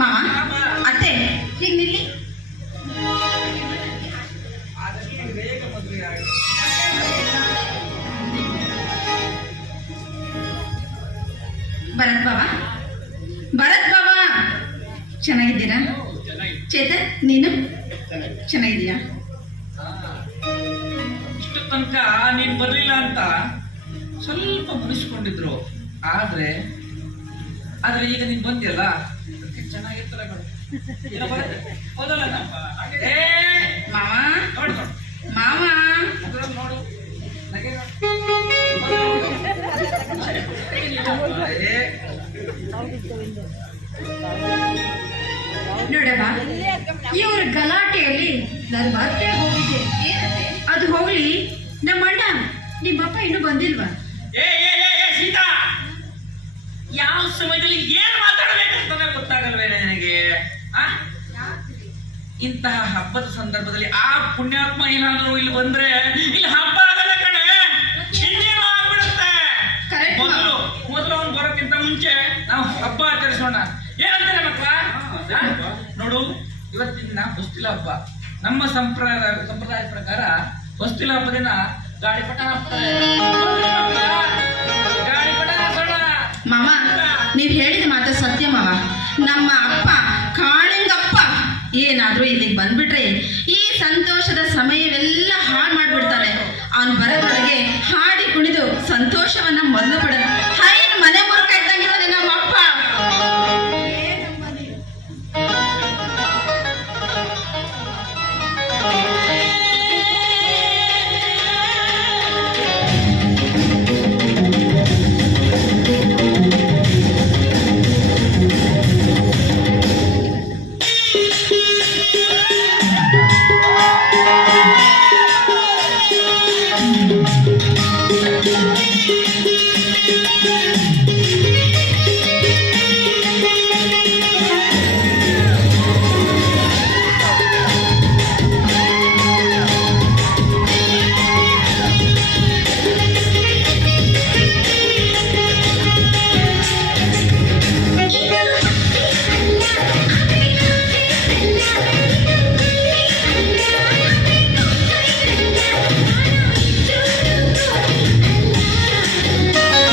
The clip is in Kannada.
ಮಾವ ಅತ್ತೆ ಈಗ ನಿಲ್ಲಿ. ಭರತ್ ಬಾವ, ಭರತ್ ಬಾವ ಚೆನ್ನಾಗಿದ್ದೀರಾ? ಚೇತನ್ ನೀನು ಚೆನ್ನಾಗಿದ್ದೀಯಾ? ಇಷ್ಟು ತನಕ ನೀನ್ ಬರ್ಲಿಲ್ಲ ಅಂತ ಸ್ವಲ್ಪ ಮುನಿಸ್ಕೊಂಡಿದ್ರು, ಆದ್ರೆ ಈಗ ನೀನ್ ಬಂದಿಯಲ್ಲ ಚೆನ್ನಾಗಿರ್ತಲ್ಲ. ಮಾವ ಮಾವ ನೋಡು ನೋಡಮ್ಮ, ಇವ್ರ ಗಲಾಟೆಯಲ್ಲಿ ನಾನು ಮತ್ತೆ ಹೋಗಿದ್ದೆ. ಅದು ಹೋಗ್ಲಿ, ನಮ್ಮ ಅಣ್ಣ ನಿಮ್ಮಪ್ಪ ಇನ್ನೂ ಬಂದಿಲ್ವಾ? ಸೀತಾ, ಯಾವ ಸಮಯದಲ್ಲಿ ಏನ್ ಮಾತಾಡಬೇಕಂತ ಗೊತ್ತಾಗಲ್ವೇ ನನಗೆ? ಇಂತಹ ಹಬ್ಬದ ಸಂದರ್ಭದಲ್ಲಿ ಆ ಪುಣ್ಯಾತ್ಮ ಏನಾದ್ರು ಇಲ್ಲಿ ಬಂದ್ರೆ ಇಲ್ಲಿ ಹಬ್ಬ ಆಗಲ್ಲ ಕಣೆ, ಇನ್ನೇನು ಆಗ್ಬಿಡುತ್ತೆ. ಮೊದಲು ಅವ್ನು ಬರೋಕ್ಕಿಂತ ಮುಂಚೆ ನಾವು ಹಬ್ಬ ಆಚರಿಸೋಣ. ಏನಂತಾರೆ ಮಕ್ಕಳ? ನೋಡು, ಇವತ್ತಿನ ಹೊಸ್ತಿಲ ಹಬ್ಬ. ನಮ್ಮ ಸಂಪ್ರದಾಯದ ಪ್ರಕಾರ ಹೊಸ್ತಿಲ ಹಬ್ಬ ದಿನ ಗಾಳಿಪಟ ಹಾಕ್ತಾರೆ. ಮಾವ, ನೀವ್ ಹೇಳಿದ ಮಾತು ಸತ್ಯ ಮಾವ. ನಮ್ಮ ಅಪ್ಪ ಕಾಳಿಂಗಪ್ಪ ಏನಾದ್ರೂ ಇಲ್ಲಿಗೆ ಬಂದ್ಬಿಟ್ರೆ ಈ ಸಂತೋಷದ ಸಮಯವೆಲ್ಲ ಹಾಳು ಮಾಡ್ಬಿಡ್ತಾನೆ. ಅವನು ಬರೋದ್ರೊಳಗೆ ಹಾಡಿ ಕುಣಿದು ಸಂತೋಷವನ್ನ ಮೊದಲು ಪಡುತ್ತಾನೆ.